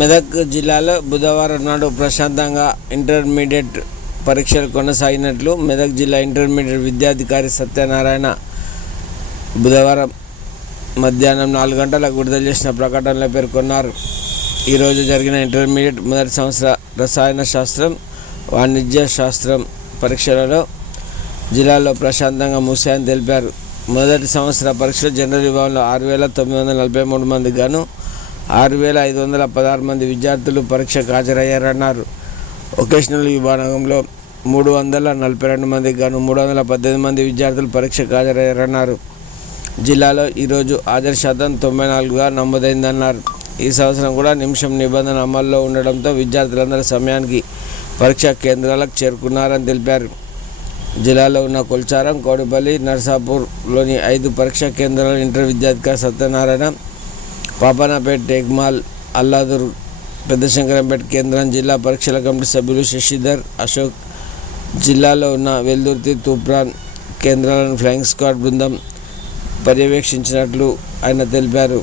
మెదక్ జిల్లాలో బుధవారం నాడు ప్రశాంతంగా ఇంటర్మీడియట్ పరీక్షలు కొనసాగినట్లు మెదక్ జిల్లా ఇంటర్మీడియట్ విద్యాధికారి సత్యనారాయణ బుధవారం మధ్యాహ్నం నాలుగు గంటలకు విడుదల చేసిన ప్రకటనలో పేర్కొన్నారు. ఈరోజు జరిగిన ఇంటర్మీడియట్ మొదటి సంవత్సర రసాయన శాస్త్రం వాణిజ్య శాస్త్రం పరీక్షలలో జిల్లాలో ప్రశాంతంగా ముగిశాయని తెలిపారు. మొదటి సంవత్సర పరీక్షలో జనరల్ విభాగంలో ఆరు వేల తొమ్మిది వందల నలభై మూడు మంది గాను ఆరు వేల ఐదు వందల పదహారు మంది విద్యార్థులు పరీక్షకు హాజరయ్యారన్నారు. వొకేషనల్ విభాగంలో మూడు వందల నలభై రెండు మందికి గాను మూడు వందల పద్దెనిమిది మంది విద్యార్థులు పరీక్షకు హాజరయ్యారన్నారు. జిల్లాలో ఈరోజు హాజరు శాతం తొంభై నాలుగుగా నమోదైందన్నారు. ఈ సంవత్సరం కూడా నిమిషం నిబంధన అమల్లో ఉండడంతో విద్యార్థులందరూ సమయానికి పరీక్షా కేంద్రాలకు చేరుకున్నారని తెలిపారు. జిల్లాలో ఉన్న కొల్చారం కోడిపల్లి నర్సాపూర్లోని ఐదు పరీక్షా కేంద్రాల ఇంటర్ విద్యాధికారి సత్యనారాయణ పాపనాపేట్ టేక్మాల్ అల్లాదూర్ పెద్దశంకరంపేట కేంద్రం జిల్లా పరీక్షల కమిటీ సభ్యులు శశిధర్ అశోక్ జిల్లాలో ఉన్న వెల్దుర్తి తూప్రాన్ కేంద్రాలను ఫ్లయింగ్ స్క్వాడ్ బృందం పర్యవేక్షించినట్లు ఆయన తెలిపారు.